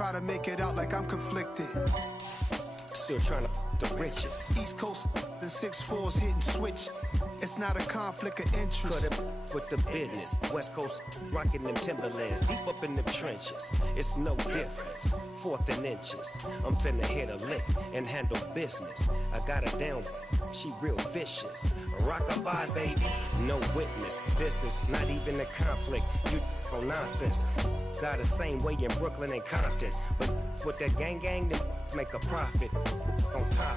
try to make it out like I'm conflicted. Still trying to the riches. East Coast, the 6'4s hitting switch. It's not a conflict of interest. Cut it with the business. West Coast rocking them Timberlands, deep up in the trenches. It's no difference. 4th and inches. I'm finna hit a lick and handle business. I got her down, she real vicious. Rock-a-bye, baby, no witness. This is not even a conflict. You on nonsense. Got the same way in Brooklyn and Compton, but with that gang, then make a profit. On top,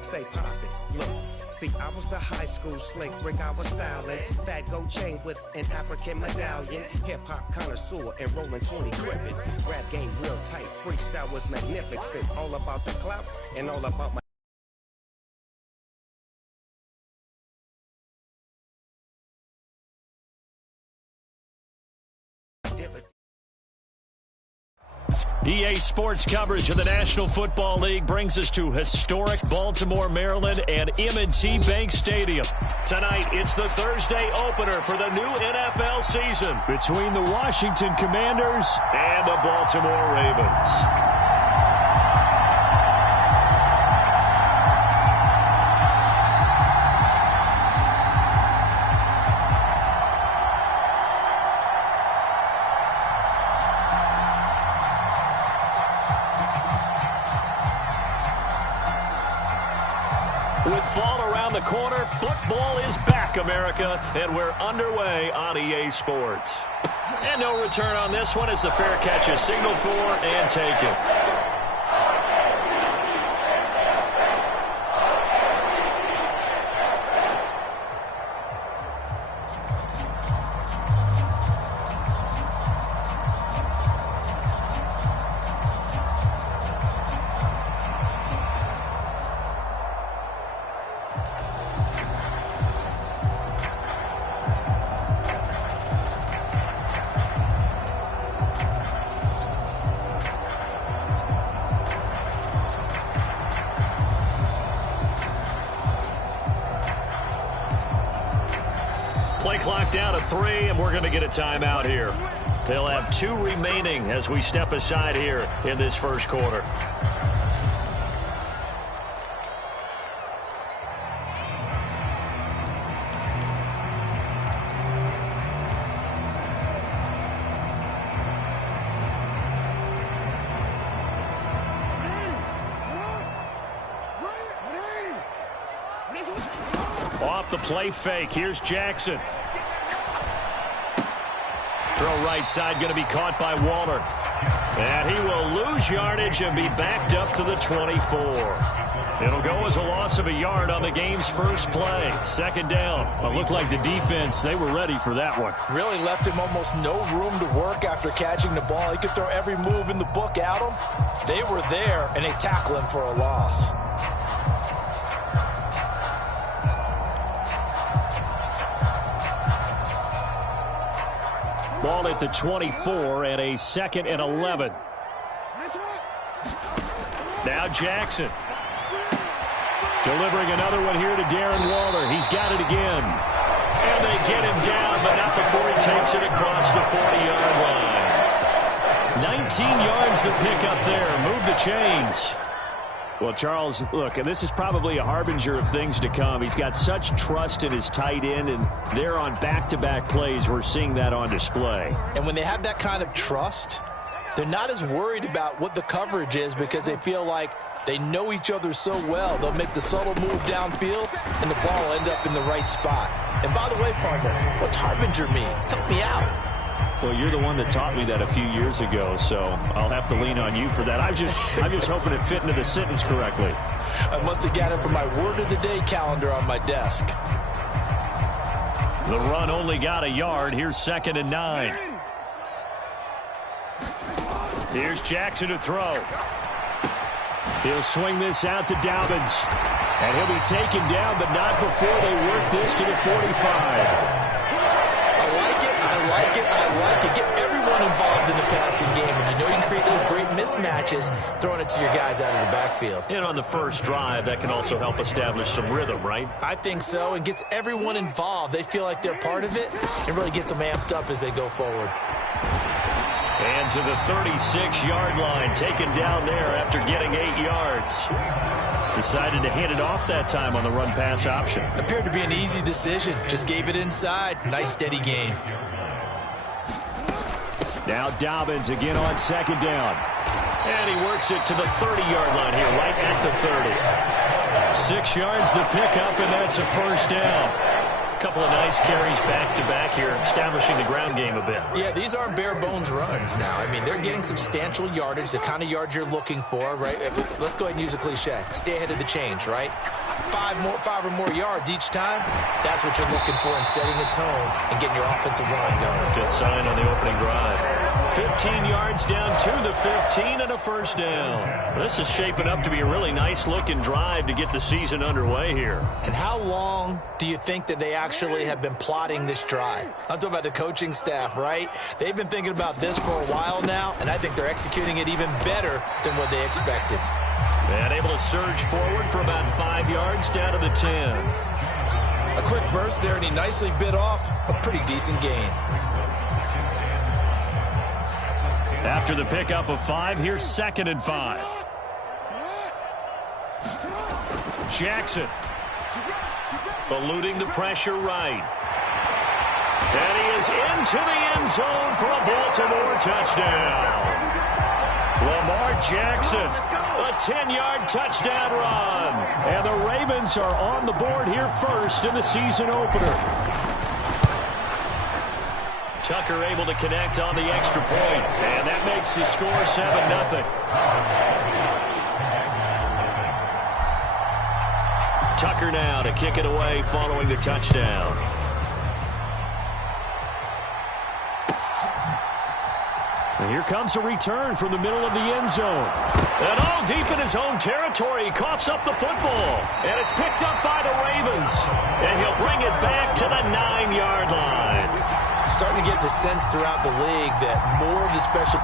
stay poppin'. Look, see, I was the high school slick Rick, I was styling. Fat gold chain with an African medallion. Hip-hop connoisseur and rolling 20 gripping. Rap game real tight, freestyle was magnificent. All about the clout and all about my EA Sports coverage of the National Football League brings us to historic Baltimore, Maryland, and M&T Bank Stadium. Tonight, it's the Thursday opener for the new NFL season between the Washington Commanders and the Baltimore Ravens. With fall around the corner, football is back, America, and we're underway on EA Sports. And no return on this one as the fair catch is signaled for and taken. Play clock down to 3, and we're going to get a timeout here. They'll have 2 remaining as we step aside here in this first quarter. Off the play fake. Here's Jackson. Throw right side going to be caught by Waller. And he will lose yardage and be backed up to the 24. It'll go as a loss of a yard on the game's first play. Second down. Well, it looked like the defense, they were ready for that one. Really left him almost no room to work after catching the ball. He could throw every move in the book at him. They were there, and they tackle him for a loss. Ball at the 24 and a 2nd and 11. Now Jackson. Delivering another one here to Darren Waller. He's got it again. And they get him down, but not before he takes it across the 40-yard line. 19 yards the pick up there. Move the chains. Well, Charles, look, this is probably a harbinger of things to come. He's got such trust in his tight end, and they're on back-to-back plays. We're seeing that on display. And when they have that kind of trust, they're not as worried about what the coverage is because they feel like they know each other so well. They'll make the subtle move downfield, and the ball will end up in the right spot. And by the way, partner, what's harbinger mean? Help me out. Well, you're the one that taught me that a few years ago, so I'll have to lean on you for that. I'm just hoping it fit into the sentence correctly. I must have got it from my word of the day calendar on my desk. The run only got a yard. Here's 2nd and 9. Here's Jackson to throw. He'll swing this out to Dobbins. And he'll be taken down, but not before they work this to the 45. I like it. Get everyone involved in the passing game. And you know you can create those great mismatches throwing it to your guys out of the backfield. And on the first drive, that can also help establish some rhythm, right? I think so, and gets everyone involved. They feel like they're part of it and really gets them amped up as they go forward. And to the 36-yard line, taken down there after getting 8 yards. Decided to hand it off that time on the run-pass option. Appeared to be an easy decision. Just gave it inside. Nice, steady gain. Now Dobbins again on second down. And he works it to the 30-yard line here, right at the 30. 6 yards the pickup, and that's a first down. Couple of nice carries back-to-back here, establishing the ground game a bit. Yeah, these aren't bare-bones runs now. I mean, they're getting substantial yardage, the kind of yards you're looking for, right? Let's go ahead and use a cliche. Stay ahead of the change, right? 5 or more yards each time, that's what you're looking for in setting a tone and getting your offensive line going. Good sign on the opening drive. 15 yards down to the 15 and a first down. This is shaping up to be a really nice-looking drive to get the season underway here. And how long do you think that they actually have been plotting this drive? I'm talking about the coaching staff, right? They've been thinking about this for a while now, and I think they're executing it even better than what they expected. And able to surge forward for about 5 yards down to the 10. A quick burst there, and he nicely bit off a pretty decent gain. After the pickup of 5, here's 2nd and 5. Jackson eluding the pressure right. And he is into the end zone for a Baltimore touchdown. Lamar Jackson, a 10-yard touchdown run. And the Ravens are on the board here first in the season opener. Tucker able to connect on the extra point, and that makes the score 7-0. Tucker now to kick it away following the touchdown. And here comes a return from the middle of the end zone. And all deep in his own territory, he coughs up the football. And it's picked up by the Ravens. And he'll bring it back to the 9-yard line. Starting to get the sense throughout the league that more of the special...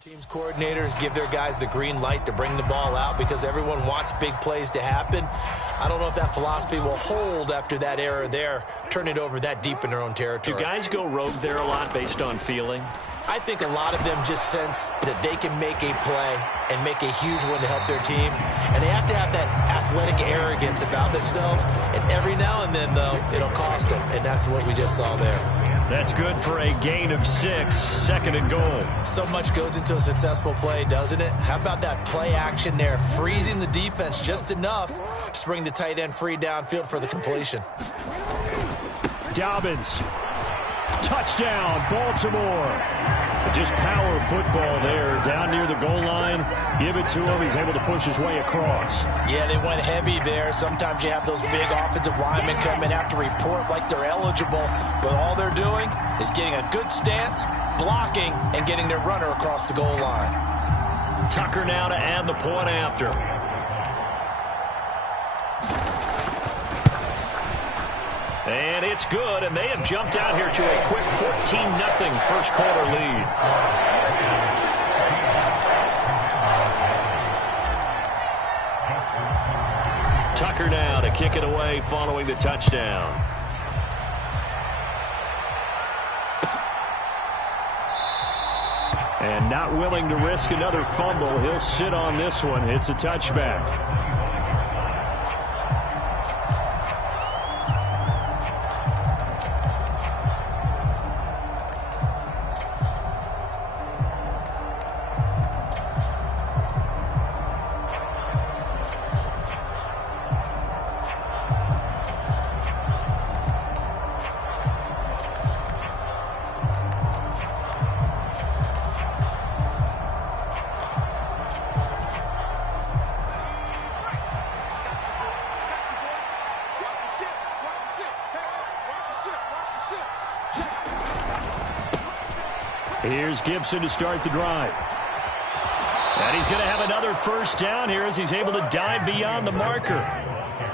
Teams coordinators give their guys the green light to bring the ball out because everyone wants big plays to happen. I don't know if that philosophy will hold after that error there, turn it over that deep in their own territory. Do guys go rogue there a lot based on feeling? I think a lot of them just sense that they can make a play and make a huge one to help their team. And they have to have that athletic arrogance about themselves. And every now and then, though, it'll cost them. And that's what we just saw there. That's good for a gain of 6, 2nd and goal. So much goes into a successful play, doesn't it? How about that play action there, freezing the defense just enough to bring the tight end free downfield for the completion. Dobbins. Touchdown, Baltimore. Just power football there, down near the goal line. Give it to him. He's able to push his way across. Yeah, they went heavy there. Sometimes you have those big offensive linemen come in, have to report like they're eligible, but all they're doing is getting a good stance, blocking, and getting their runner across the goal line. Tucker now to add the point after. And it's good, and they have jumped out here to a quick 14-0 first quarter lead. Tucker now to kick it away following the touchdown. And not willing to risk another fumble. He'll sit on this one. It's a touchback. Here's Gibson to start the drive. And he's going to have another first down here as he's able to dive beyond the marker.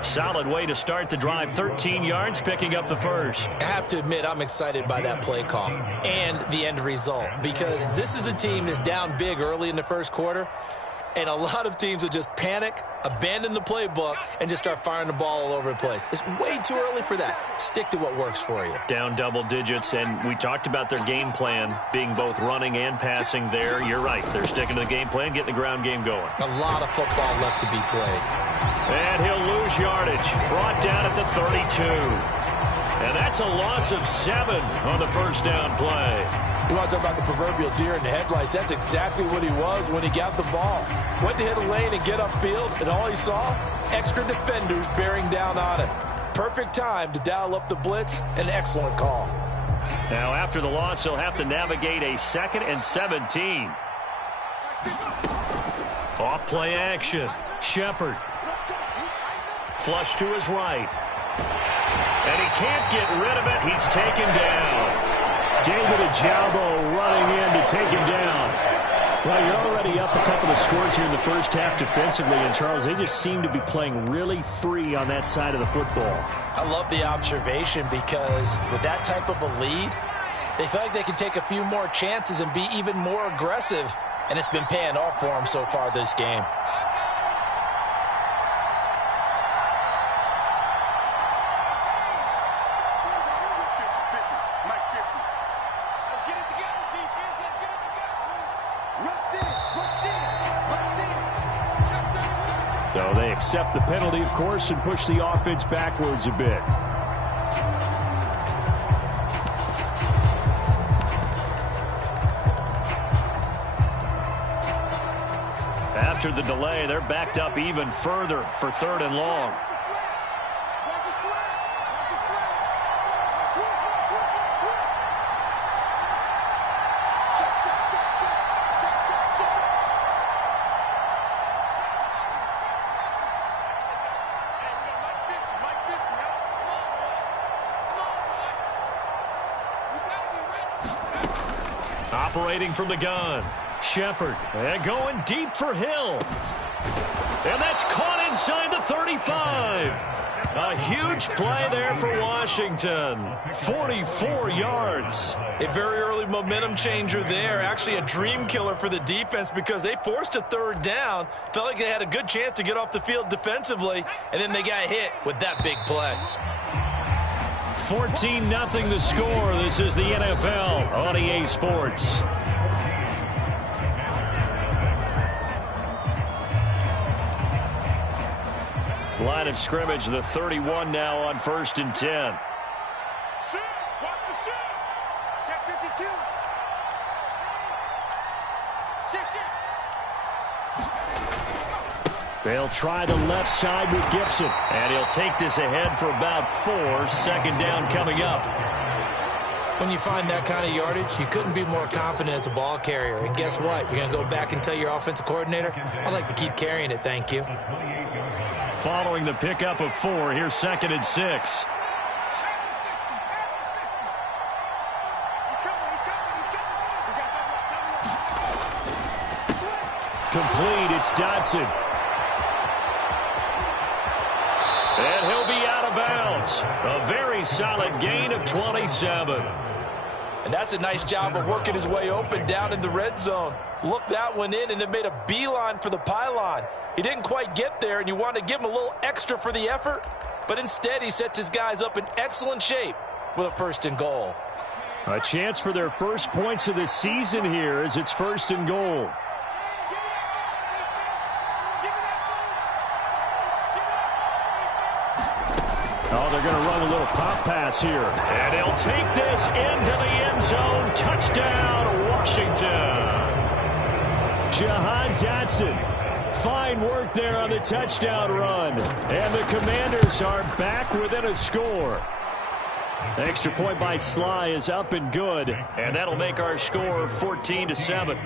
Solid way to start the drive. 13 yards, picking up the first. I have to admit, I'm excited by that play call and the end result, because this is a team that's down big early in the first quarter, and a lot of teams will just panic, abandon the playbook, and just start firing the ball all over the place. It's way too early for that. Stick to what works for you. Down double digits, and we talked about their game plan being both running and passing there. You're right. They're sticking to the game plan, getting the ground game going. A lot of football left to be played. And he'll lose yardage. Brought down at the 32. And that's a loss of 7 on the first down play. You want to talk about the proverbial deer in the headlights? That's exactly what he was when he got the ball. Went to hit a lane and get upfield, and all he saw, extra defenders bearing down on him. Perfect time to dial up the blitz. An excellent call. Now, after the loss, he'll have to navigate a 2nd and 17. Off play action. Shepard. Flush to his right. And he can't get rid of it. He's taken down. David Ajabo running in to take him down. Well, you're already up a couple of scores here in the first half defensively, and Charles, they just seem to be playing really free on that side of the football. I love the observation, because with that type of a lead, they feel like they can take a few more chances and be even more aggressive, and it's been paying off for them so far this game. So they accept the penalty, of course, and push the offense backwards a bit. After the delay, they're backed up even further for 3rd and long. Operating from the gun. Shepard. And going deep for Hill. And that's caught inside the 35. A huge play there for Washington. 44 yards. A very early momentum changer there. Actually a dream killer for the defense, because they forced a 3rd down. Felt like they had a good chance to get off the field defensively, and then they got hit with that big play. 14-0 the score. This is the NFL on EA Sports. Line of scrimmage, the 31 now on 1st and 10. They'll try the left side with Gibson. And he'll take this ahead for about 4. 2nd down coming up. When you find that kind of yardage, you couldn't be more confident as a ball carrier. And guess what? You're going to go back and tell your offensive coordinator, I'd like to keep carrying it, thank you. Following the pickup of 4, here's 2nd and 6. Complete, it's Dodson. And he'll be out of bounds. A very solid gain of 27. And that's a nice job of working his way open down in the red zone. Looked that one in and then made a beeline for the pylon. He didn't quite get there, and you want to give him a little extra for the effort. But instead, he sets his guys up in excellent shape with a 1st and goal. A chance for their first points of the season here as it's 1st and goal. Oh, they're going to run a little pop pass here. And he'll take this into the end zone. Touchdown, Washington. Jahan Dotson. Fine work there on the touchdown run. And the Commanders are back within a score. The extra point by Sly is up and good. And that'll make our score 14-7.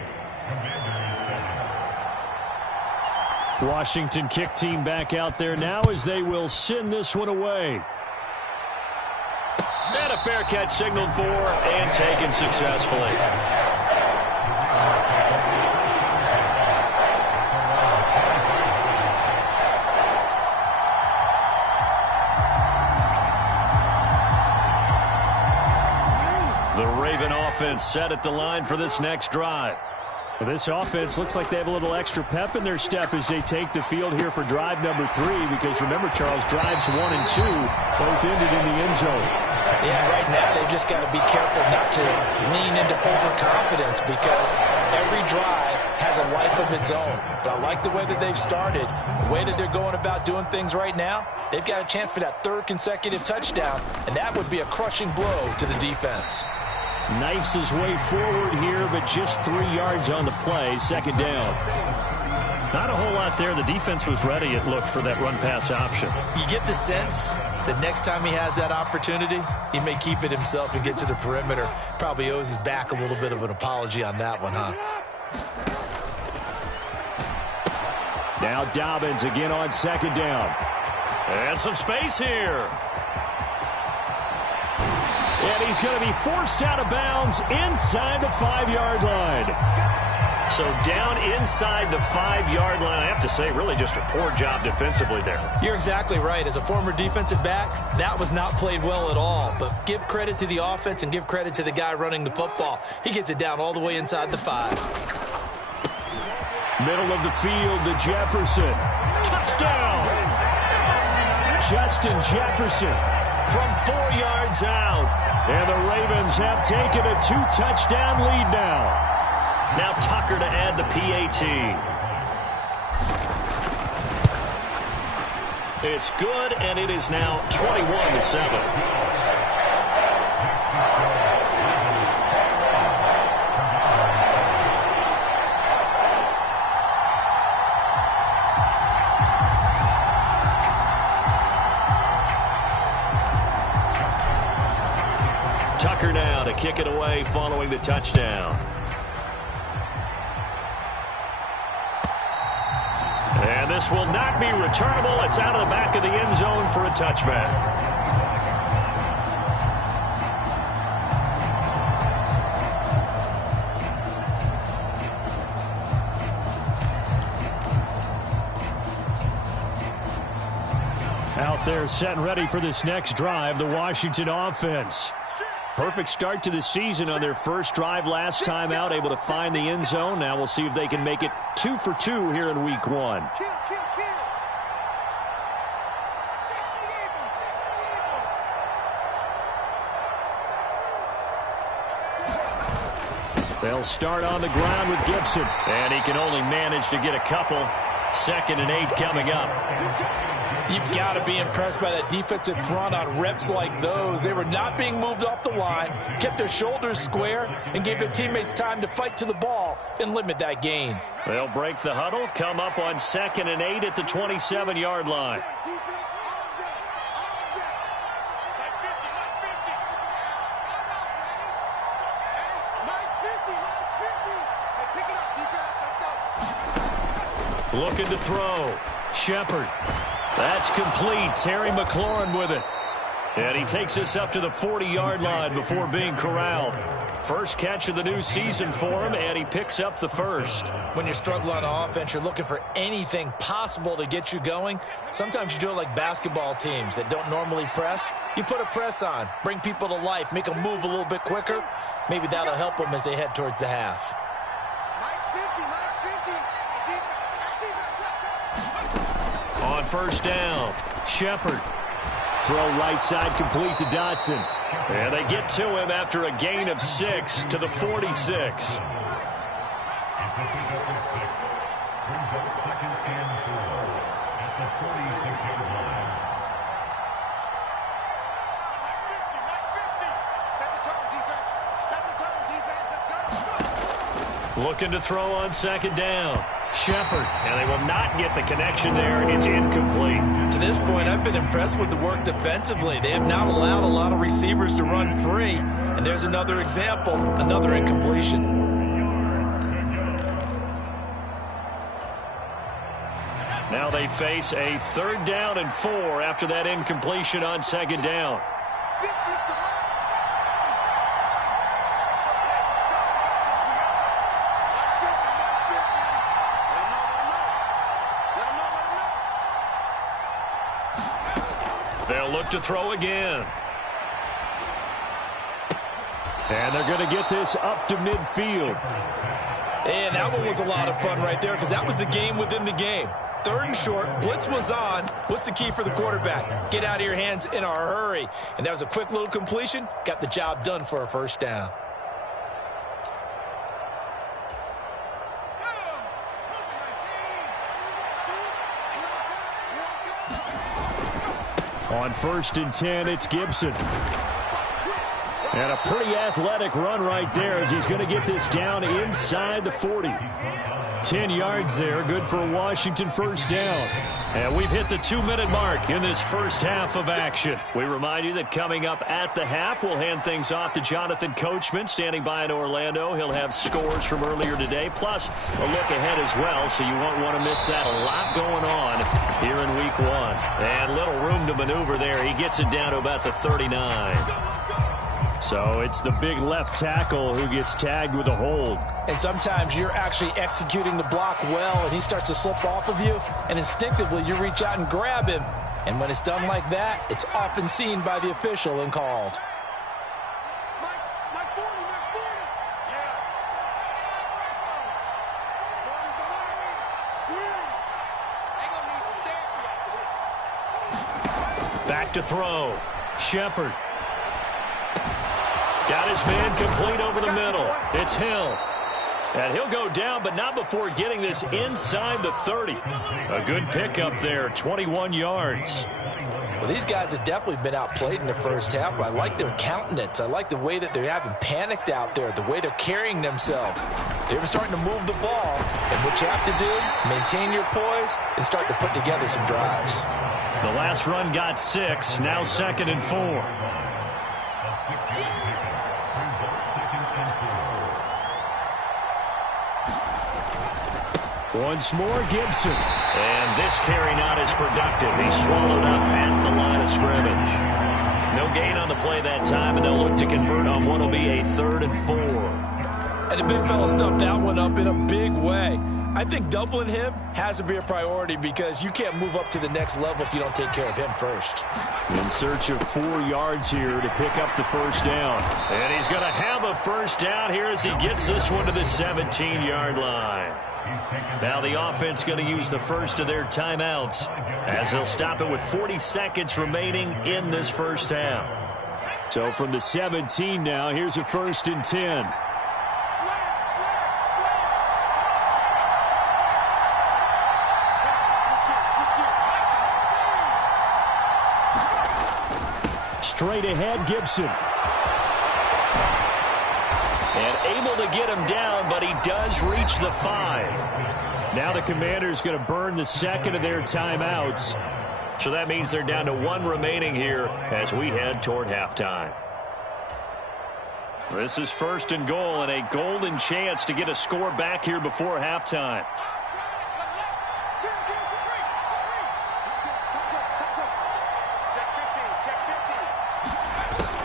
Washington kick team back out there now as they will send this one away. And a fair catch signaled for and taken successfully. The Raven offense set at the line for this next drive. Well, this offense looks like they have a little extra pep in their step as they take the field here for drive number 3, because remember, Charles, drives 1 and 2 both ended in the end zone. Yeah, right now they've just got to be careful not to lean into overconfidence, because every drive has a life of its own. But I like the way that they've started, the way that they're going about doing things right now. They've got a chance for that 3rd consecutive touchdown, and that would be a crushing blow to the defense. Knifes his way forward here, but just 3 yards on the play. 2nd down. Not a whole lot there. The defense was ready, it looked, for that run-pass option. You get the sense that next time he has that opportunity, he may keep it himself and get to the perimeter. Probably owes his back a little bit of an apology on that one, huh? Now Dobbins again on 2nd down. And some space here. And he's going to be forced out of bounds inside the 5-yard line. So down inside the 5-yard line. I have to say, really just a poor job defensively there. You're exactly right. As a former defensive back, that was not played well at all. But give credit to the offense and give credit to the guy running the football. He gets it down all the way inside the 5. Middle of the field to Jefferson. Touchdown! Justin Jefferson from 4 yards out. And the Ravens have taken a 2-touchdown lead now. Now Tucker to add the PAT. It's good, and it is now 21-7. Tucker now to kick it away following the touchdown. And this will not be returnable. It's out of the back of the end zone for a touchback. Out there set and ready for this next drive, the Washington offense. Perfect start to the season on their first drive last time out, able to find the end zone. Now we'll see if they can make it 2 for 2 here in week 1. They'll start on the ground with Gibson. And he can only manage to get a couple. 2nd and 8 coming up. You've got to be impressed by that defensive front on reps like those. They were not being moved off the line, kept their shoulders square, and gave their teammates time to fight to the ball and limit that gain. They'll break the huddle, come up on 2nd and 8 at the 27-yard line. Looking to throw. Shepard. That's complete. Terry McLaurin with it. And he takes us up to the 40-yard line before being corralled. First catch of the new season for him, and he picks up the first. When you're struggling on offense, you're looking for anything possible to get you going. Sometimes you do it like basketball teams that don't normally press. You put a press on, bring people to life, make them move a little bit quicker. Maybe that'll help them as they head towards the half. On first down, Shepard. Throw right side complete to Dotson. And they get to him after a gain of 6 to the 46. Looking to throw on second down. Shepard, and they will not get the connection there. It's incomplete. To this point, I've been impressed with the work defensively. They have not allowed a lot of receivers to run free. And there's another example, another incompletion. Now they face a 3rd down and 4 after that incompletion on second down. They'll look to throw again. And they're going to get this up to midfield. And that one was a lot of fun right there because that was the game within the game. 3rd and short, blitz was on. What's the key for the quarterback? Get out of your hands in a hurry. And that was a quick little completion. Got the job done for a first down. On 1st and 10, it's Gibson. And a pretty athletic run right there as he's going to get this down inside the 40. 10 yards there, good for a Washington first down. And we've hit the 2-minute mark in this first half of action. We remind you that coming up at the half, we'll hand things off to Jonathan Coachman, standing by in Orlando. He'll have scores from earlier today, plus a look ahead as well, so you won't want to miss that. A lot going on here in week 1. And little room to maneuver there. He gets it down to about the 39. So it's the big left tackle who gets tagged with a hold. And sometimes you're actually executing the block well, and he starts to slip off of you, and instinctively you reach out and grab him. And when it's done like that, it's often seen by the official and called. Back to throw. Shepard. Got his man complete over the middle. It's Hill. And he'll go down, but not before getting this inside the 30. A good pickup there, 21 yards. Well, these guys have definitely been outplayed in the first half. I like their countenance. I like the way that they haven't panicked out there, the way they're carrying themselves. They're starting to move the ball, and what you have to do, maintain your poise and start to put together some drives. The last run got 6, now 2nd and 4. Once more, Gibson. And this carry not as productive. He's swallowed up at the line of scrimmage. No gain on the play that time, and they'll look to convert on what will be a 3rd and 4. And the big fella stuffed that one up in a big way. I think doubling him has to be a priority because you can't move up to the next level if you don't take care of him first. In search of 4 yards here to pick up the first down. And he's going to have a first down here as he gets this one to the 17-yard line. Now the offense going to use the first of their timeouts as they'll stop it with 40 seconds remaining in this first half. So from the 17 now, here's a 1st and 10. Straight ahead, Gibson. And able to get him down, but he does reach the 5. Now the Commanders going to burn the second of their timeouts. So that means they're down to 1 remaining here as we head toward halftime. This is 1st and goal and a golden chance to get a score back here before halftime.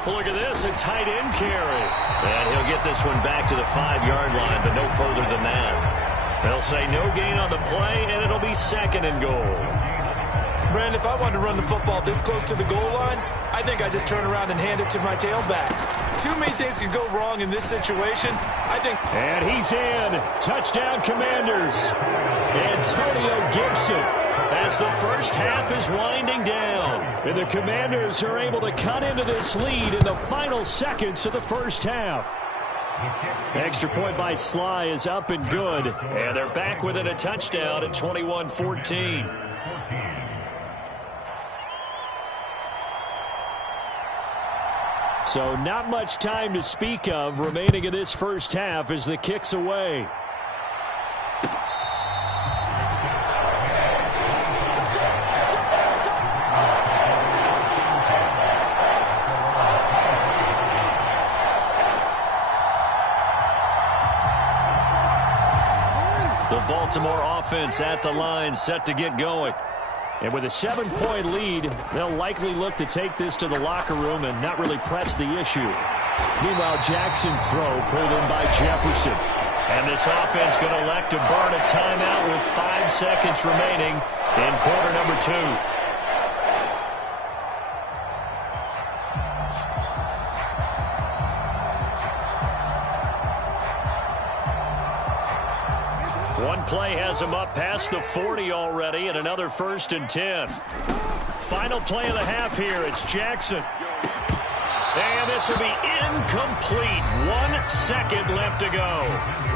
Look at this, a tight end carry. And he'll get this one back to the 5-yard line, but no further than that. They'll say no gain on the play, and it'll be 2nd and goal. Brandon, if I wanted to run the football this close to the goal line, I think I just turn around and hand it to my tailback. Too many things could go wrong in this situation. And he's in. Touchdown, Commanders. Antonio Gibson, as the first half is winding down. And the Commanders are able to cut into this lead in the final seconds of the first half. Extra point by Sly is up and good. And they're back within a touchdown at 21-14. So not much time to speak of remaining in this first half as the kick's away. The Baltimore offense at the line, set to get going. And with a 7-point lead, they'll likely look to take this to the locker room and not really press the issue. Meanwhile, Jackson's throw pulled in by Jefferson. And this offense going to elect to burn a timeout with 5 seconds remaining in quarter number 2. One play has him up past the 40 already, and another 1st and 10. Final play of the half here. It's Jackson. And this will be incomplete. 1 second left to go.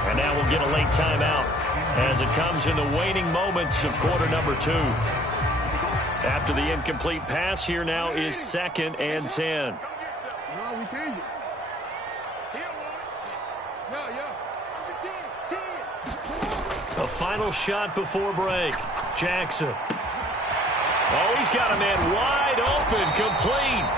And now we'll get a late timeout as it comes in the waning moments of quarter number 2. After the incomplete pass, here now is 2nd and 10. No, we change it. A final shot before break. Jackson. Oh, he's got a man wide open, complete.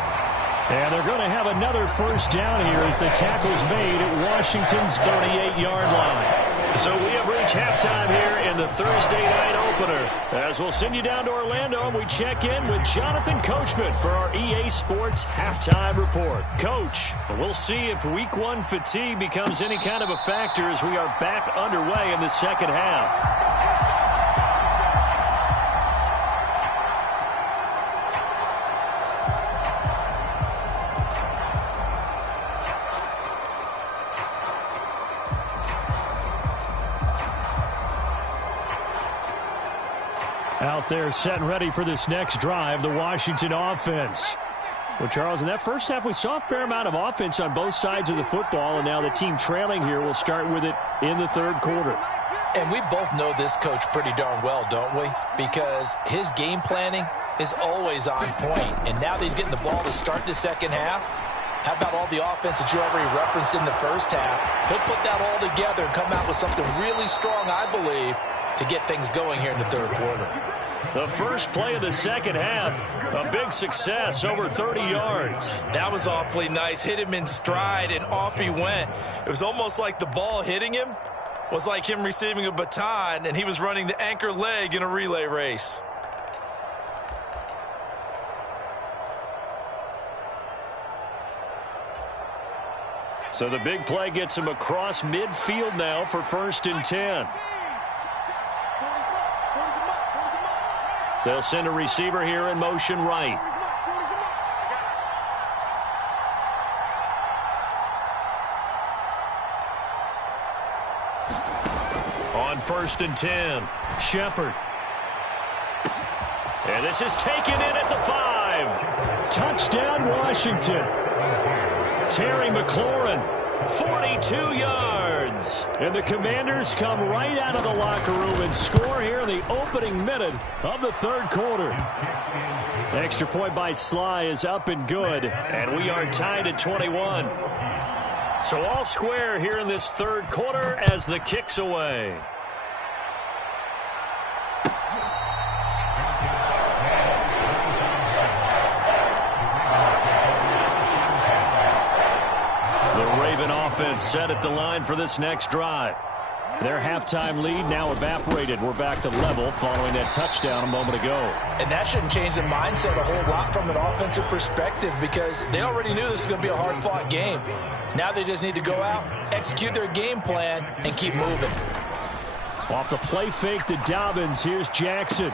And they're going to have another first down here as the tackle's made at Washington's 38-yard line. So we have reached halftime here in the Thursday night opener. As we'll send you down to Orlando and we check in with Jonathan Coachman for our EA Sports Halftime Report. Coach, we'll see if Week 1 fatigue becomes any kind of a factor as we are back underway in the second half. Out there set and ready for this next drive, the Washington offense. Well, Charles, in that first half, we saw a fair amount of offense on both sides of the football, and now the team trailing here will start with it in the third quarter. And we both know this coach pretty darn well, don't we? Because his game planning is always on point. And now that he's getting the ball to start the second half, how about all the offense that you already referenced in the first half? He'll put that all together and come out with something really strong, I believe, to get things going here in the third quarter. The first play of the second half, a big success, over 30 yards. That was awfully nice. Hit him in stride, and off he went. It was almost like the ball hitting him was like him receiving a baton, and he was running the anchor leg in a relay race. So the big play gets him across midfield now for 1st and 10. They'll send a receiver here in motion right. On 1st and 10, Shepard. And this is taken in at the 5. Touchdown, Washington. Terry McLaurin, 42 yards. And the Commanders come right out of the locker room and score here in the opening minute of the third quarter. Extra point by Sly is up and good. And we are tied at 21. So all square here in this third quarter as the kick's away. Offense set at the line for this next drive. Their halftime lead now evaporated. We're back to level following that touchdown a moment ago. And that shouldn't change the mindset a whole lot from an offensive perspective because they already knew this was going to be a hard-fought game. Now they just need to go out, execute their game plan, and keep moving. Off the play fake to Dobbins. Here's Jackson.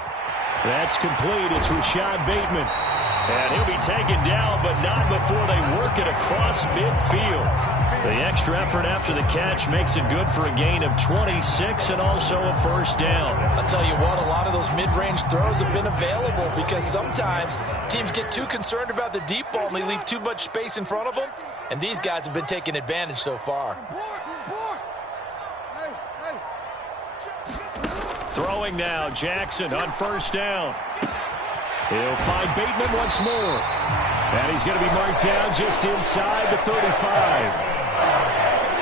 That's complete. It's Rashad Bateman. And he'll be taken down, but not before they work it across midfield. The extra effort after the catch makes it good for a gain of 26 and also a first down. I'll tell you what, a lot of those mid-range throws have been available because sometimes teams get too concerned about the deep ball and they leave too much space in front of them, and these guys have been taking advantage so far. Throwing now, Jackson on first down. He'll find Bateman once more. And he's going to be marked down just inside the 35.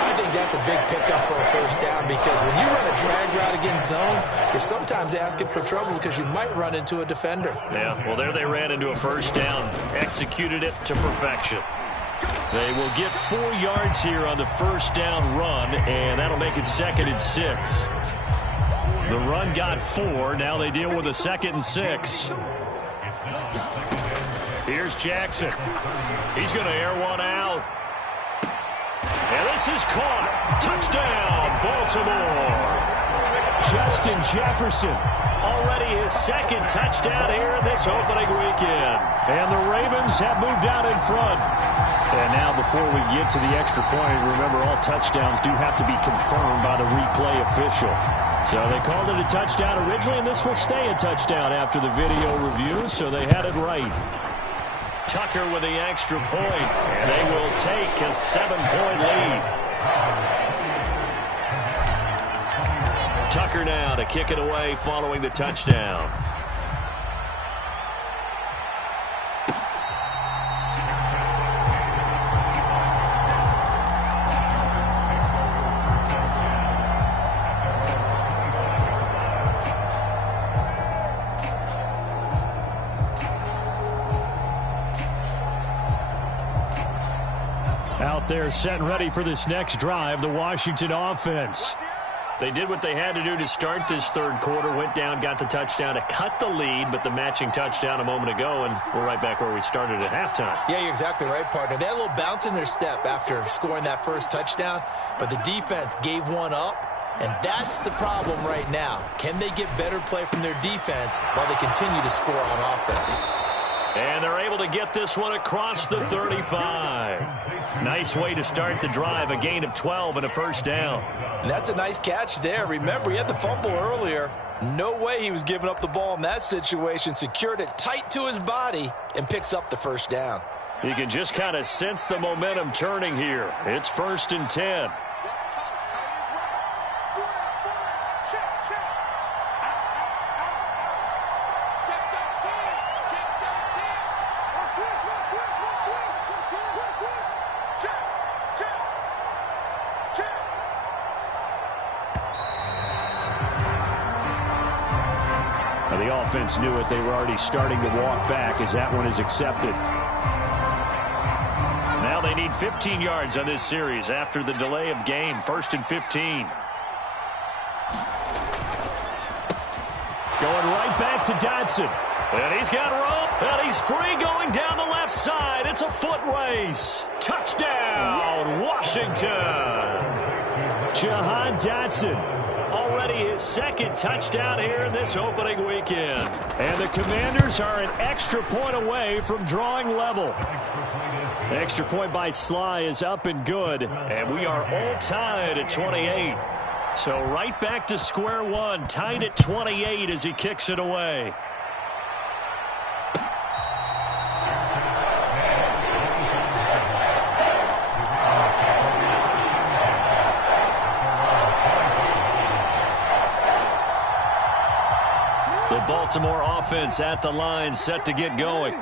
I think that's a big pickup for a first down because when you run a drag route against zone, you're sometimes asking for trouble because you might run into a defender. Yeah, well, there they ran into a first down, executed it to perfection. They will get 4 yards here on the first down run, and that'll make it 2nd and 6. The run got 4. Now they deal with a 2nd and 6. Here's Jackson. He's going to air one out. And this is caught. Touchdown, Baltimore. Justin Jefferson. Already his 2nd touchdown here in this opening weekend. And the Ravens have moved out in front. And now before we get to the extra point, remember all touchdowns do have to be confirmed by the replay official. So they called it a touchdown originally, and this will stay a touchdown after the video review, so they had it right. Tucker with the extra point, and they will take a 7-point lead. Tucker now to kick it away following the touchdown. Out there set and ready for this next drive, the Washington offense. They did what they had to do to start this third quarter, went down, got the touchdown to cut the lead, but the matching touchdown a moment ago, and we're right back where we started at halftime. Yeah, you're exactly right, partner. They had a little bounce in their step after scoring that first touchdown, but the defense gave one up, and that's the problem right now. Can they get better play from their defense while they continue to score on offense? And they're able to get this one across the 35. Nice way to start the drive, a gain of 12 and a first down. And that's a nice catch there. Remember, he had the fumble earlier. No way he was giving up the ball in that situation. Secured it tight to his body and picks up the first down. You can just kind of sense the momentum turning here. It's 1st and 10. The offense knew it. They were already starting to walk back as that one is accepted. Now they need 15 yards on this series after the delay of game. 1st and 15. Going right back to Dodson. And he's got rope, and he's free going down the left side. It's a foot race. Touchdown, Washington. Jahan Dotson. Already his 2nd touchdown here in this opening weekend. And the Commanders are an extra point away from drawing level. The extra point by Sly is up and good. And we are all tied at 28. So right back to square one, tied at 28 as he kicks it away. Baltimore offense at the line, set to get going.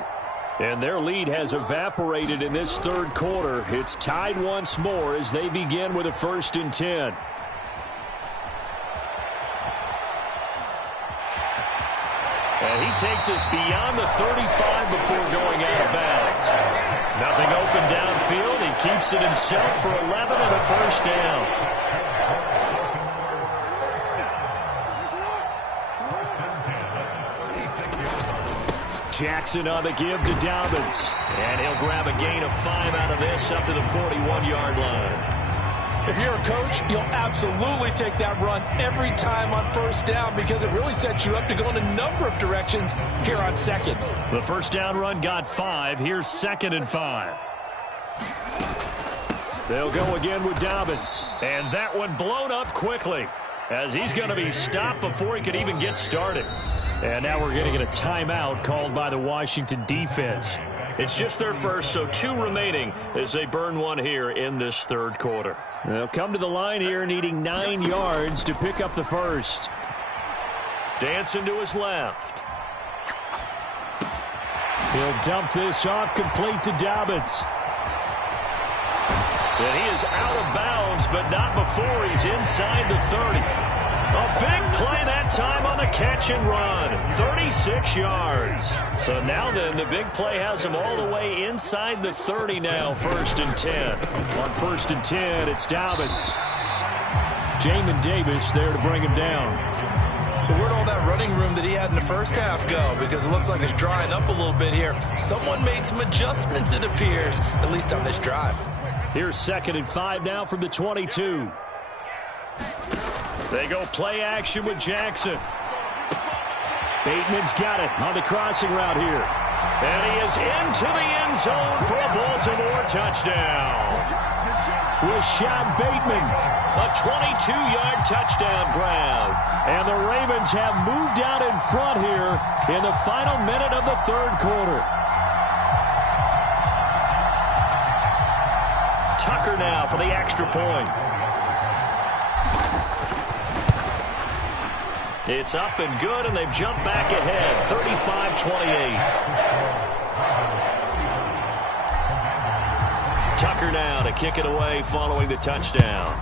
And their lead has evaporated in this third quarter. It's tied once more as they begin with a 1st and 10. And he takes us beyond the 35 before going out of bounds. Nothing open downfield. He keeps it himself for 11 and a first down. Jackson on the give to Dobbins. And he'll grab a gain of 5 out of this up to the 41-yard line. If you're a coach, you'll absolutely take that run every time on first down because it really sets you up to go in a number of directions here on second. The first down run got 5. Here's 2nd and 5. They'll go again with Dobbins. And that one blown up quickly as he's going to be stopped before he could even get started. And now we're going to get a timeout called by the Washington defense. It's just their first, so 2 remaining as they burn one here in this third quarter. They'll come to the line here needing 9 yards to pick up the first. Dancing to his left. He'll dump this off complete to Dobbins. And he is out of bounds, but not before he's inside the 30. A big play that time on the catch and run. 36 yards. So now then, the big play has him all the way inside the 30 now, 1st and 10. On 1st and 10, it's Dobbins. Jamin Davis there to bring him down. So where'd all that running room that he had in the first half go? Because it looks like it's drying up a little bit here. Someone made some adjustments, it appears, at least on this drive. Here's 2nd and 5 now from the 22. They go play action with Jackson. Bateman's got it on the crossing route here. And he is into the end zone for a Baltimore touchdown. Rashad Bateman, a 22-yard touchdown grab. And the Ravens have moved out in front here in the final minute of the third quarter. Tucker now for the extra point. It's up and good, and they've jumped back ahead, 35-28. Tucker now to kick it away following the touchdown.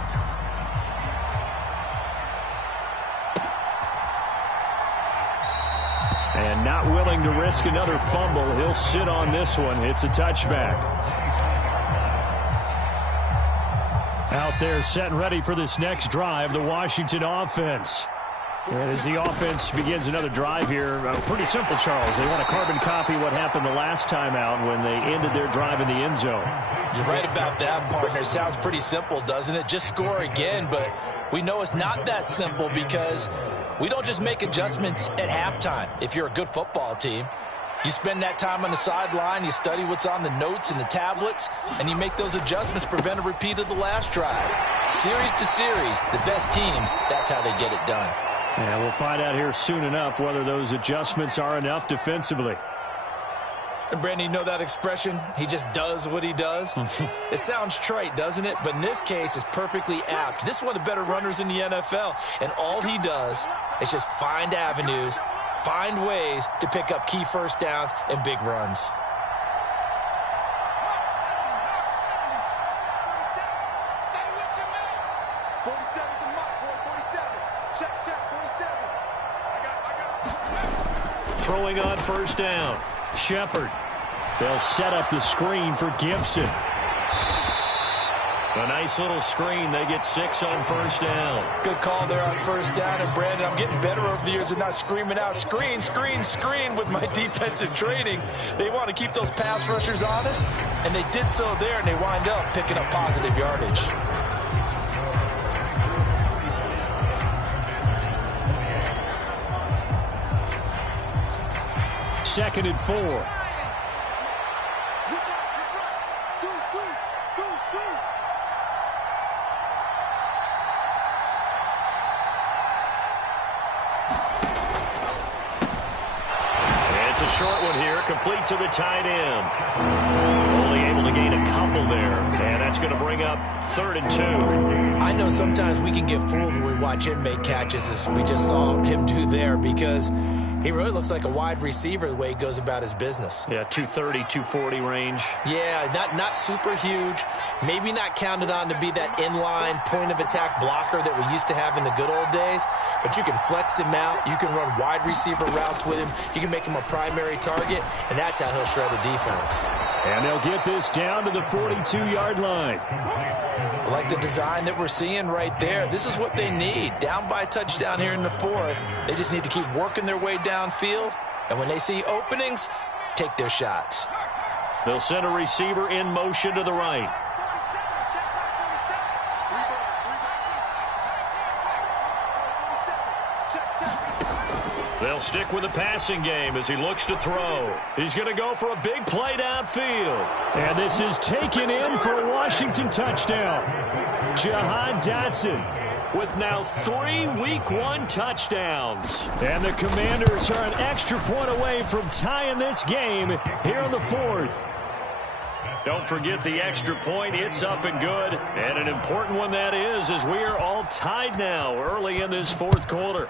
And not willing to risk another fumble, he'll sit on this one. It's a touchback. Out there set and ready for this next drive, the Washington offense. And as the offense begins another drive here, pretty simple, Charles. They want to carbon copy what happened the last time out when they ended their drive in the end zone. You're right about that, partner. Sounds pretty simple, doesn't it? Just score again, but we know it's not that simple because we don't just make adjustments at halftime. If you're a good football team, you spend that time on the sideline, you study what's on the notes and the tablets, and you make those adjustments, prevent a repeat of the last drive. Series to series, the best teams, that's how they get it done. And we'll find out here soon enough whether those adjustments are enough defensively. And Brandon, you know that expression? He just does what he does? It sounds trite, doesn't it? But in this case, it's perfectly apt. This is one of the better runners in the NFL. And all he does is just find avenues, find ways to pick up key first downs and big runs. Throwing on first down. Shepard. They'll set up the screen for Gibson. A nice little screen. They get 6 on first down. Good call there on first down. And, Brandon, I'm getting better over the years of not screaming out, screen, screen, screen with my defensive training. They want to keep those pass rushers honest, and they did so there, and they wind up picking up positive yardage. Second and 4. It's a short one here, complete to the tight end. Only able to gain a couple there, and that's going to bring up 3rd and 2. I know sometimes we can get fooled when we watch him make catches, as we just saw him do there, because he really looks like a wide receiver the way he goes about his business. Yeah, 230, 240 range. Yeah, not super huge. Maybe not counted on to be that inline point-of-attack blocker that we used to have in the good old days. But you can flex him out. You can run wide receiver routes with him. You can make him a primary target, and that's how he'll shred the defense. And they'll get this down to the 42-yard line. I like the design that we're seeing right there. This is what they need. Down by a touchdown here in the 4th. They just need to keep working their way downfield And when they see openings, take their shots. They'll send a receiver in motion to the right. They'll stick with the passing game as he looks to throw. He's going to go for a big play downfield. And this is taken in for a Washington touchdown. Jahan Dotson with now 3 Week 1 touchdowns. And the Commanders are an extra point away from tying this game here in the 4th. Don't forget the extra point. It's up and good. And an important one that is, as we are all tied now early in this 4th quarter.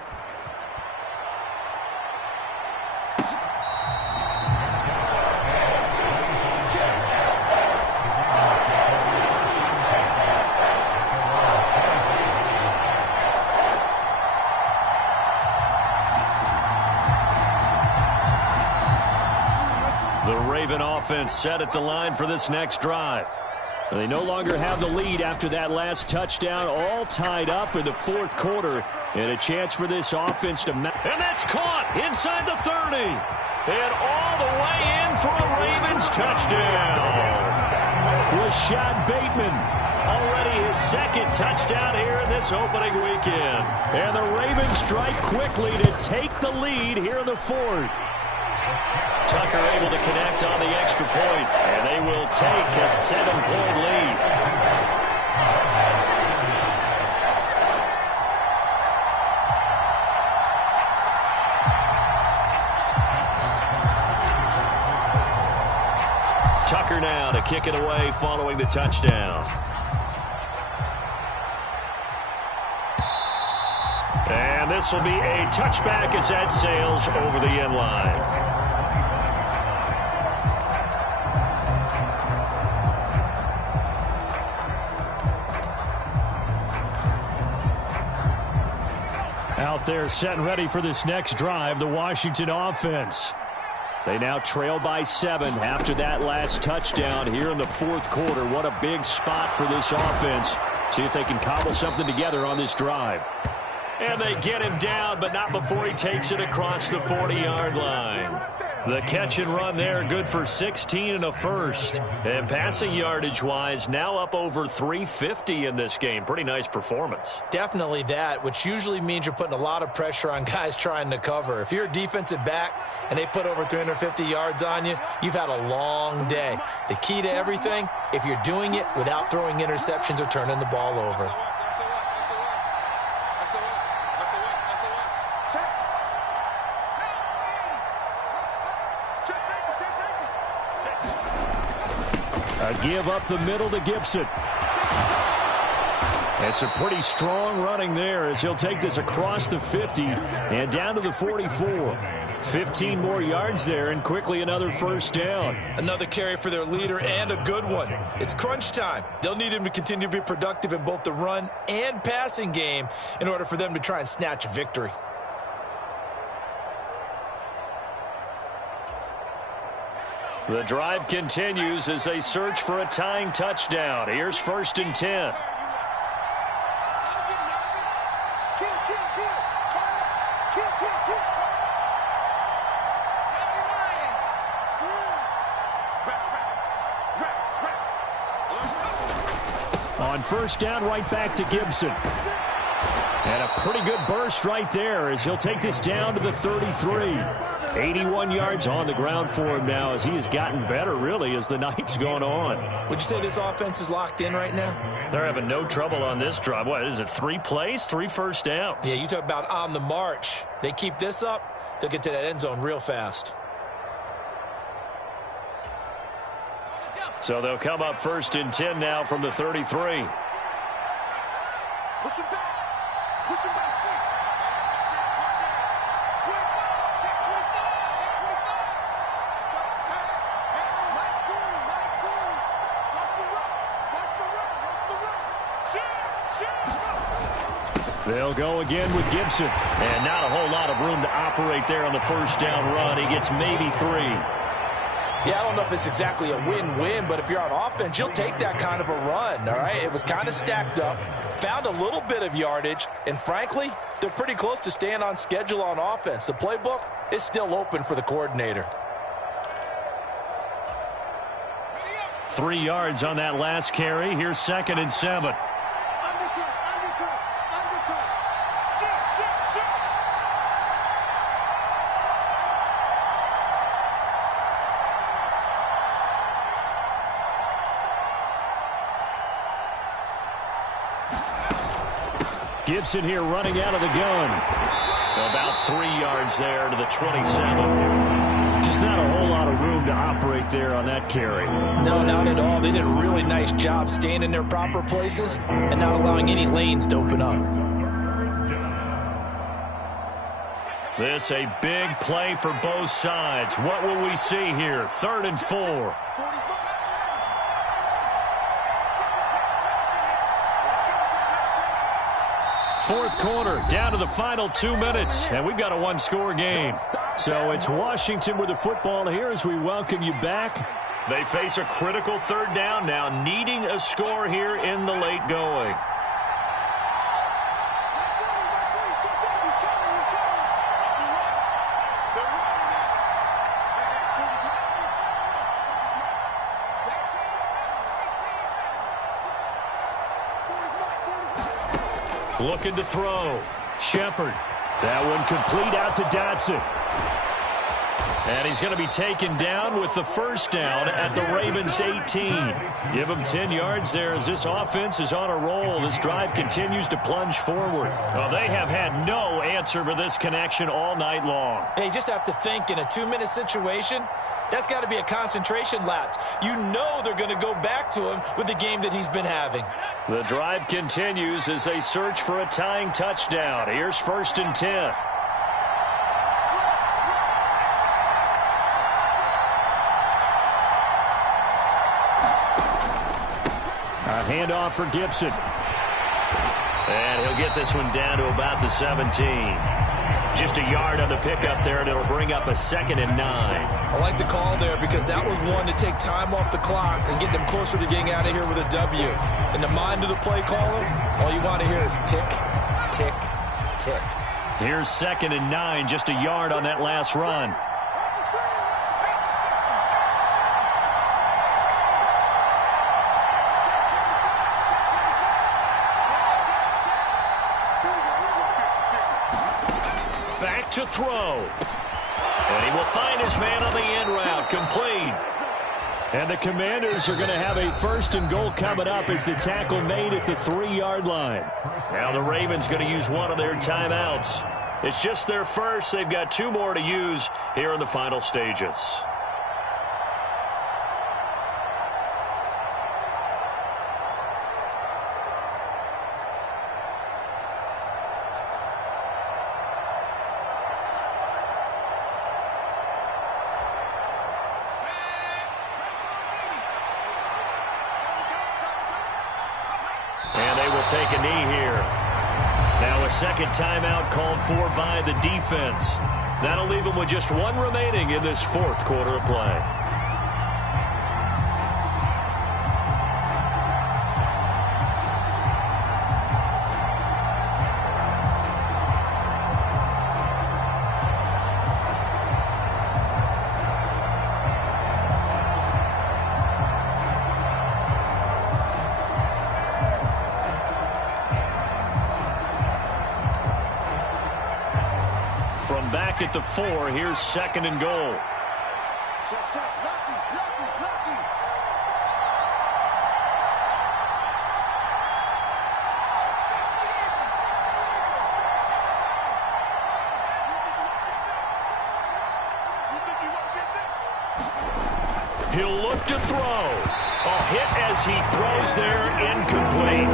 Offense set at the line for this next drive. They no longer have the lead after that last touchdown, all tied up in the 4th quarter, and a chance for this offense to... And that's caught inside the 30. And all the way in for a Ravens touchdown. Rashad Bateman. Already his 2nd touchdown here in this opening weekend. And the Ravens strike quickly to take the lead here in the 4th. Tucker able to connect on the extra point, and they will take a 7-point lead. Tucker now to kick it away following the touchdown. And this will be a touchback as that sails over the end line. Out there set and ready for this next drive, the Washington offense. They now trail by 7 after that last touchdown here in the 4th quarter. What a big spot for this offense. See if they can cobble something together on this drive. And they get him down, but not before he takes it across the 40-yard line. The catch and run there, good for 16 and a first. And passing yardage-wise, now up over 350 in this game. Pretty nice performance. Definitely that, which usually means you're putting a lot of pressure on guys trying to cover. If you're a defensive back and they put over 350 yards on you, you've had a long day. The key to everything, if you're doing it without throwing interceptions or turning the ball over. A give up the middle to Gibson. It's a pretty strong running there as he'll take this across the 50 and down to the 44. 15 more yards there and quickly another first down. Another carry for their leader and a good one. It's crunch time. They'll need him to continue to be productive in both the run and passing game in order for them to try and snatch a victory. The drive continues as they search for a tying touchdown. Here's 1st and 10. On 1st down, right back to Gibson. And a pretty good burst right there as he'll take this down to the 33. 81 yards on the ground for him now as he has gotten better, really, as the night's gone on. Would you say this offense is locked in right now? They're having no trouble on this drive. What is it, 3 plays, 3 first downs? Yeah, you talk about on the march. They keep this up, they'll get to that end zone real fast. So they'll come up 1st and 10 now from the 33. Push him back. Push him back. They'll go again with Gibson. And not a whole lot of room to operate there on the 1st down run. He gets maybe 3. Yeah, I don't know if it's exactly a win-win, but if you're on offense, you'll take that kind of a run, all right? It was kind of stacked up, found a little bit of yardage, and frankly, they're pretty close to staying on schedule on offense. The playbook, it's still open for the coordinator. 3 yards on that last carry. Here's 2nd and 7. Gibson here running out of the gun. About 3 yards there to the 27. Just not a whole lot of room to operate there on that carry. No, not at all. They did a really nice job staying in their proper places and not allowing any lanes to open up. This a big play for both sides. What will we see here? 3rd and 4. Fourth quarter, down to the final 2 minutes, and we've got a one-score game. So it's Washington with the football here as we welcome you back. They face a critical 3rd down now, needing a score here in the late going. Looking to throw. Shepard. That one complete out to Dotson. And he's going to be taken down with the first down at the Ravens 18. Give him 10 yards there as this offense is on a roll. This drive continues to plunge forward. Well, they have had no answer for this connection all night long. Hey, you just have to think in a 2-minute situation, that's got to be a concentration lapse. You know they're going to go back to him with the game that he's been having. The drive continues as they search for a tying touchdown. Here's 1st and 10. A handoff for Gibson. And he'll get this one down to about the 17. Just a yard on the pickup there, and it'll bring up a 2nd and 9. I like the call there because that was one to take time off the clock and get them closer to getting out of here with a W. In the mind of the play caller, all you want to hear is tick, tick, tick. Here's 2nd and 9, just a yard on that last run. Back to throw. And he will find his man on the end route, complete. And the Commanders are going to have a 1st and goal coming up as the tackle made at the 3-yard line. Now the Ravens going to use one of their timeouts. It's just their first. They've got 2 more to use here in the final stages. Take a knee here. Now a 2nd timeout called for by the defense. That'll leave them with just 1 remaining in this 4th quarter of play. From back at the 4, here's 2nd and goal. He'll look to throw. A hit as he throws there, incomplete.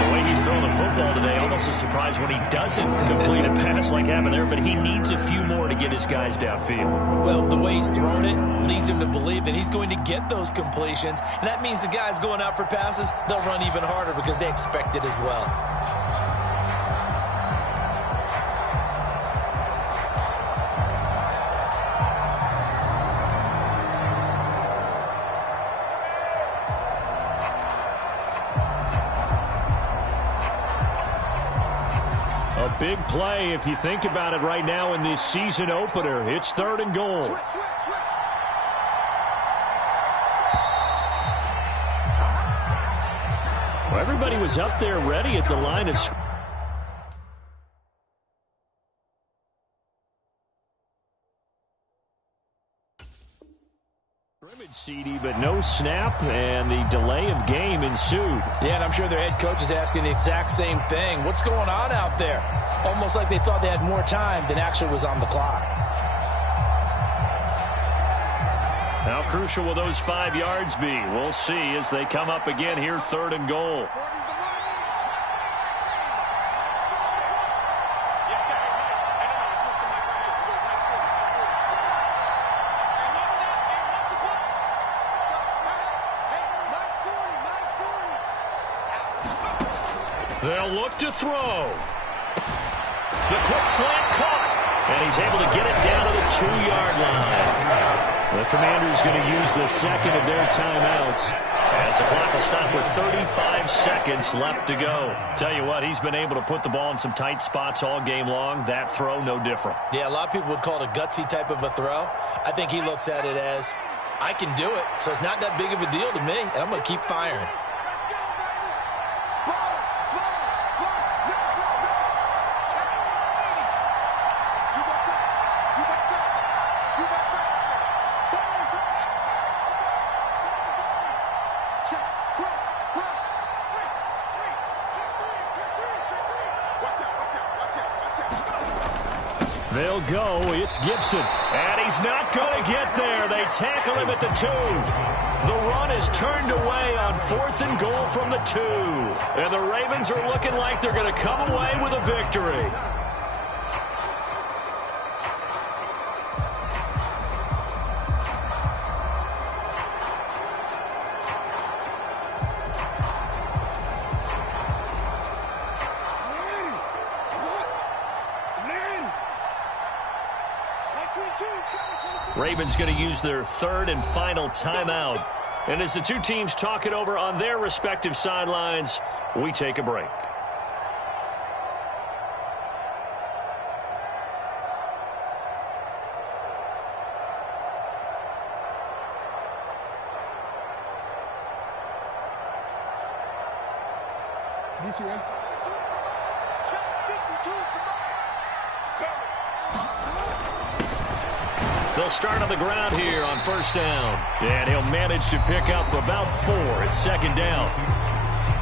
The way he's throwing the football today, almost a surprise when he doesn't complete a pass like happened there, but he needs a few more to get his guys downfield. Well, the way he's thrown it leads him to believe that he's going to get those completions, and that means the guys going out for passes, they'll run even harder because they expect it as well. big play if you think about it right now in this season opener. It's 3rd and goal. Well, everybody was up there ready at the line of scrimmage. CD, but no snap, and the delay of game ensued. Yeah, and I'm sure their head coach is asking the exact same thing. What's going on out there? Almost like they thought they had more time than actually was on the clock. How crucial will those 5 yards be? We'll see as they come up again here, 3rd and goal. They'll look to throw. The quick slant caught. And he's able to get it down to the 2-yard line. The Commanders going to use the second of their timeouts as the clock will stop with 35 seconds left to go. Tell you what, he's been able to put the ball in some tight spots all game long. That throw, no different. Yeah, a lot of people would call it a gutsy type of a throw. I think he looks at it as, I can do it, so it's not that big of a deal to me, and I'm going to keep firing. They'll go. It's Gibson. And he's not going to get there. They tackle him at the 2. The run is turned away on 4th and goal from the 2. And the Ravens are looking like they're going to come away with a victory. Ravens going to use their 3rd and final timeout. And as the two teams talk it over on their respective sidelines, we take a break. They'll start on the ground here on 1st down. And he'll manage to pick up about 4 at 2nd down.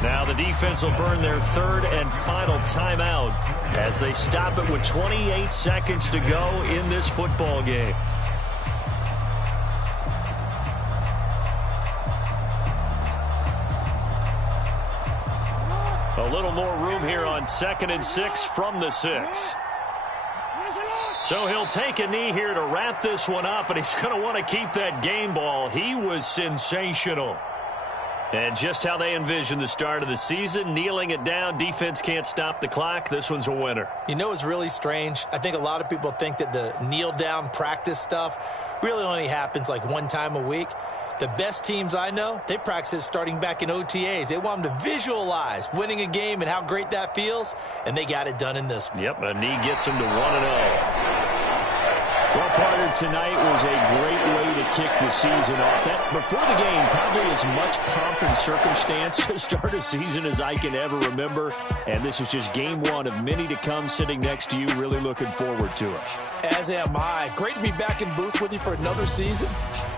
Now the defense will burn their 3rd and final timeout as they stop it with 28 seconds to go in this football game. A little more room here on 2nd and 6 from the 6. So he'll take a knee here to wrap this one up, and he's going to want to keep that game ball. He was sensational. And just how they envisioned the start of the season, kneeling it down, defense can't stop the clock. This one's a winner. You know what's really strange? I think a lot of people think that the kneel-down practice stuff really only happens like 1 time a week. The best teams I know, they practice it starting back in OTAs. They want them to visualize winning a game and how great that feels, and they got it done in this one. Yep, a knee gets them to 1-0. Well, partner, tonight was a great way to kick the season off. That before the game, probably as much pomp and circumstance to start a season as I can ever remember. And this is just game 1 of many to come sitting next to you. Really looking forward to it. As am I. Great to be back in booth with you for another season.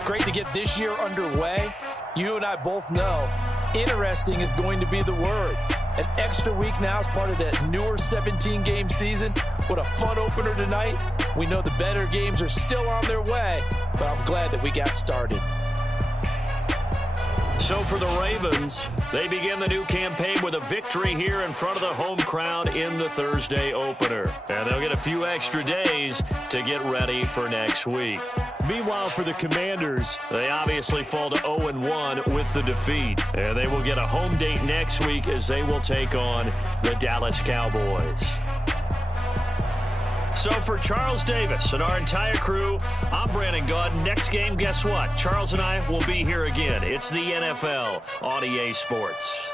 Great to get this year underway. You and I both know interesting is going to be the word. An extra week now as part of that newer 17-game season. What a fun opener tonight. We know the better games are still on their way, but I'm glad that we got started. So for the Ravens, they begin the new campaign with a victory here in front of the home crowd in the Thursday opener. And they'll get a few extra days to get ready for next week. Meanwhile, for the Commanders, they obviously fall to 0-1 with the defeat. And they will get a home date next week as they will take on the Dallas Cowboys. So for Charles Davis and our entire crew, I'm Brandon Gaudin. Next game, guess what? Charles and I will be here again. It's the NFL on EA Sports.